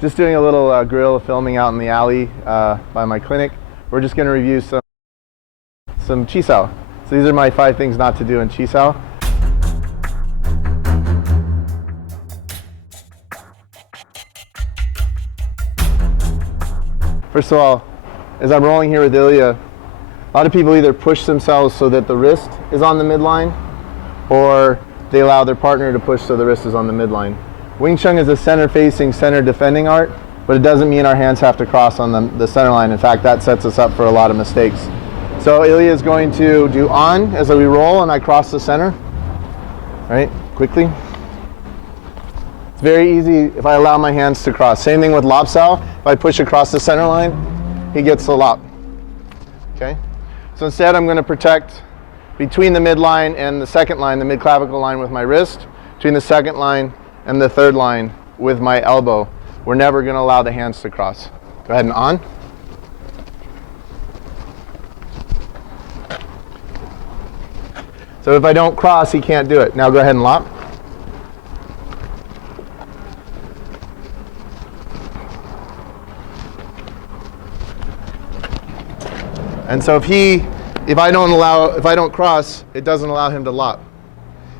Just doing a little guerrilla filming out in the alley by my clinic. We're just going to review some Chi Sao. So these are my 5 things not to do in Chi Sao. First of all, as I'm rolling here with Ilya, a lot of people either push themselves so that the wrist is on the midline, or they allow their partner to push so the wrist is on the midline. Wing Chun is a center-facing, center-defending art, but it doesn't mean our hands have to cross on the center line. In fact, that sets us up for a lot of mistakes. So Ilya is going to do on as we roll, and I cross the center, right, quickly. It's very easy if I allow my hands to cross. Same thing with Lop Sao. If I push across the center line, he gets the lop. Okay? So instead, I'm going to protect between the midline and the second line, the mid-clavicle line with my wrist, between the second line and the third line with my elbow. We're never going to allow the hands to cross. Go ahead and on. So if I don't cross, he can't do it. Now go ahead and lop. And so if I don't cross, it doesn't allow him to lop.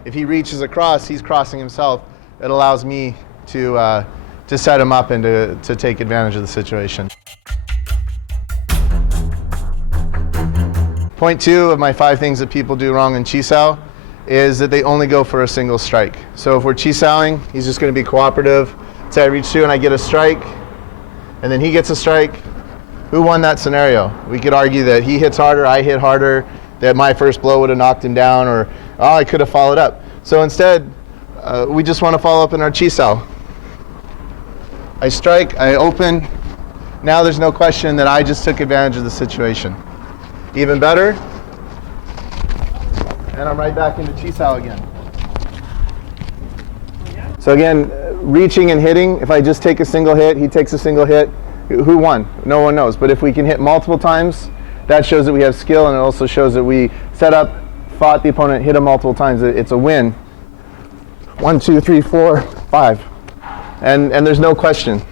If he reaches across, he's crossing himself. It allows me to set him up and to take advantage of the situation. Point 2 of my 5 things that people do wrong in Chi Sao is that they only go for a single strike. So if we're Chi Saoing, he's just going to be cooperative. Say I reach through and I get a strike, and then he gets a strike. Who won that scenario? We could argue that he hits harder, I hit harder, that my first blow would have knocked him down, or oh, I could have followed up. So instead, we just want to follow up in our Chi Sao. I strike, I open. Now there's no question that I just took advantage of the situation. Even better, and I'm right back into Chi Sao again. So again, reaching and hitting, if I just take a single hit, he takes a single hit, who won? No one knows. But if we can hit multiple times, that shows that we have skill, and it also shows that we set up, fought the opponent, hit him multiple times. It's a win. 1, 2, 3, 4, 5. And there's no question.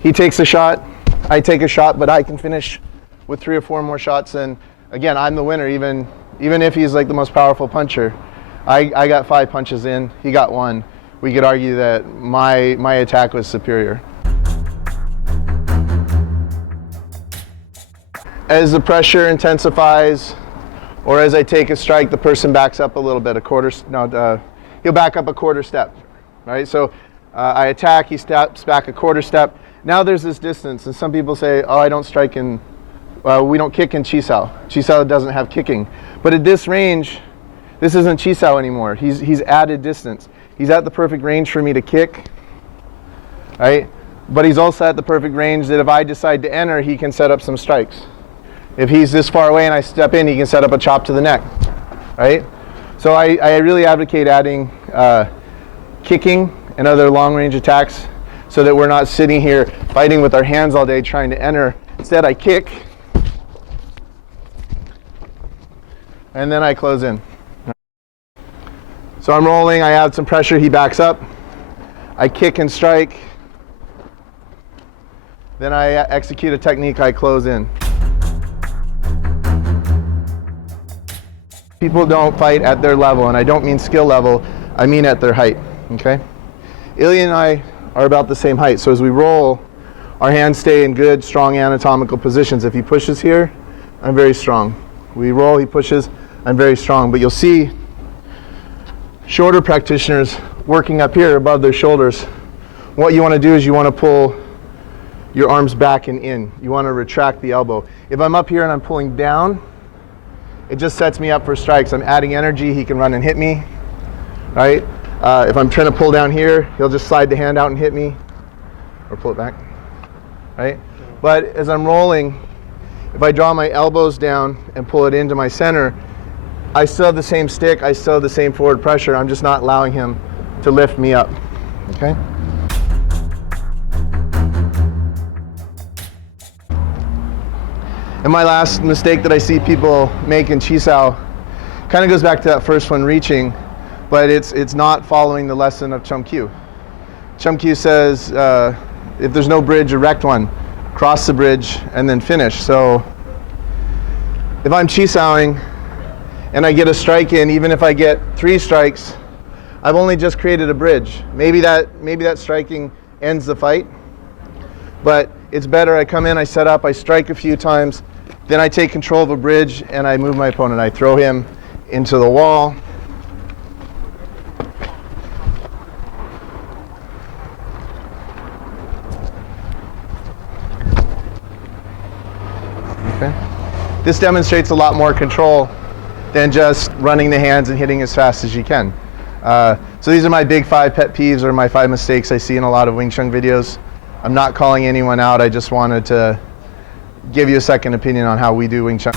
He takes a shot, I take a shot, but I can finish with 3 or 4 more shots, and again, I'm the winner, even if he's like the most powerful puncher. I got 5 punches in, he got 1. We could argue that my attack was superior. As the pressure intensifies, or as I take a strike, the person backs up a little bit, he'll back up a quarter step, right? So I attack, he steps back a quarter step. Now there's this distance, and some people say, oh, I don't strike in, we don't kick in Chi Sao. Chi Sao doesn't have kicking. But at this range, this isn't Chi Sao anymore. He's added distance. He's at the perfect range for me to kick, right? But he's also at the perfect range that if I decide to enter, he can set up some strikes. If he's this far away and I step in, he can set up a chop to the neck, right? So I really advocate adding kicking and other long-range attacks so that we're not sitting here fighting with our hands all day trying to enter. Instead, I kick, and then I close in. So I'm rolling, I add some pressure, he backs up. I kick and strike. Then I execute a technique, I close in. People don't fight at their level, and I don't mean skill level, I mean at their height, okay? Ilya and I are about the same height, so as we roll, our hands stay in good, strong anatomical positions. If he pushes here, I'm very strong. We roll, he pushes, I'm very strong. But you'll see shorter practitioners working up here above their shoulders. What you want to do is you want to pull your arms back and in. You want to retract the elbow. If I'm up here and I'm pulling down, it just sets me up for strikes. I'm adding energy, he can run and hit me, right? If I'm trying to pull down here, he'll just slide the hand out and hit me, or pull it back, right? But as I'm rolling, if I draw my elbows down and pull it into my center, I still have the same stick, I still have the same forward pressure, I'm just not allowing him to lift me up, okay? And my last mistake that I see people make in Chi Sao kind of goes back to that first one, reaching, but it's not following the lesson of Chum Kyu. Chum Kyu says, If there's no bridge, erect one. Cross the bridge and then finish. So if I'm Chi Saoing and I get a strike in, even if I get 3 strikes, I've only just created a bridge. Maybe that striking ends the fight, but it's better I come in, I set up, I strike a few times, then I take control of a bridge and I move my opponent. I throw him into the wall. Okay. This demonstrates a lot more control than just running the hands and hitting as fast as you can. So these are my big 5 pet peeves, or my 5 mistakes I see in a lot of Wing Chun videos. I'm not calling anyone out, I just wanted to give you a second opinion on how we do Wing Chun.